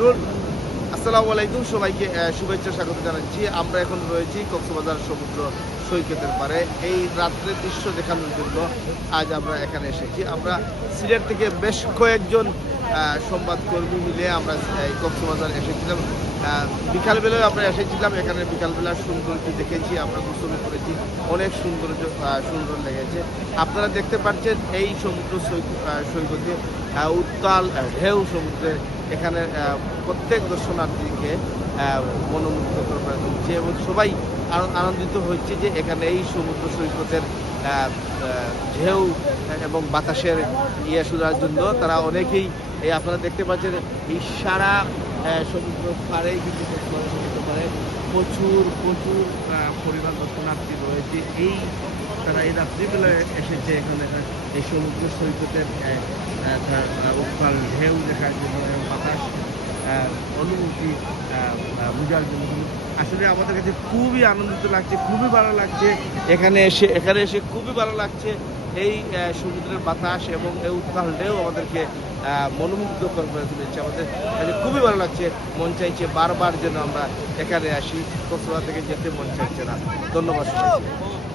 Rule আসসালামু আলাইকুম। সবাইকে শুভেচ্ছা, স্বাগত জানাচ্ছি। আমরা এখন রয়েছি কক্সবাজার সমুদ্র সৈকতের পারে। এই রাত্রের দৃশ্য দেখানোর জন্য আজ আমরা এখানে এসেছি। আমরা সিলেট থেকে বেশ কয়েকজন সংবাদকর্মী মিলে আমরা এই কক্সবাজার এসেছিলাম। বিকালবেলায় আমরা এসেছিলাম এখানে বিকালবেলা সৌন্দর্য দেখেছি আমরা গোসল করেছি। অনেক সৌন্দর্য আহ, সুন্দর লেগেছে। আপনারা দেখতে পাচ্ছেন এই সমুদ্র সৈকতে উত্তাল ঢেউ সমুদ্রের এখানে প্রত্যেক দর্শনার্থীকে মনোমুগ্ধ করে তুলছে এবং সবাই আনন্দিত হচ্ছে যে এখানে এই সমুদ্র সৈকতের ঢেউ এবং বাতাসের ইয়ে শোনার জন্য তারা অনেকেই এই আপনারা দেখতে পাচ্ছেন এই সারা সমুদ্র পাড়েই কিন্তু সমুদ্র পাড়ে প্রচুর প্রচুর পরিমাণ দর্শনার্থী রয়েছে। এই তারা এই রাত্রিবেলায় এসেছে এখানে এই সমুদ্র সৈকতের তার, উত্তাল ঢেউ দেখার জন্য বাতাস। অনুভূতি বোঝার জন্য। আসলে আমাদের কাছে খুবই আনন্দিত লাগছে খুবই ভালো লাগছে। এখানে এসে এখানে এসে খুবই ভালো লাগছে এই সমুদ্রের বাতাস এবং এই উত্তাল ঢেউ আমাদেরকে আহ, মনোমুগ্ধকর করে তুলেছে আমাদের কাছে খুবই ভালো লাগছে মন চাইছে বারবার যেন আমরা এখানে আসি কক্সবাজার থেকে যেতে মন চাইছে না। ধন্যবাদ।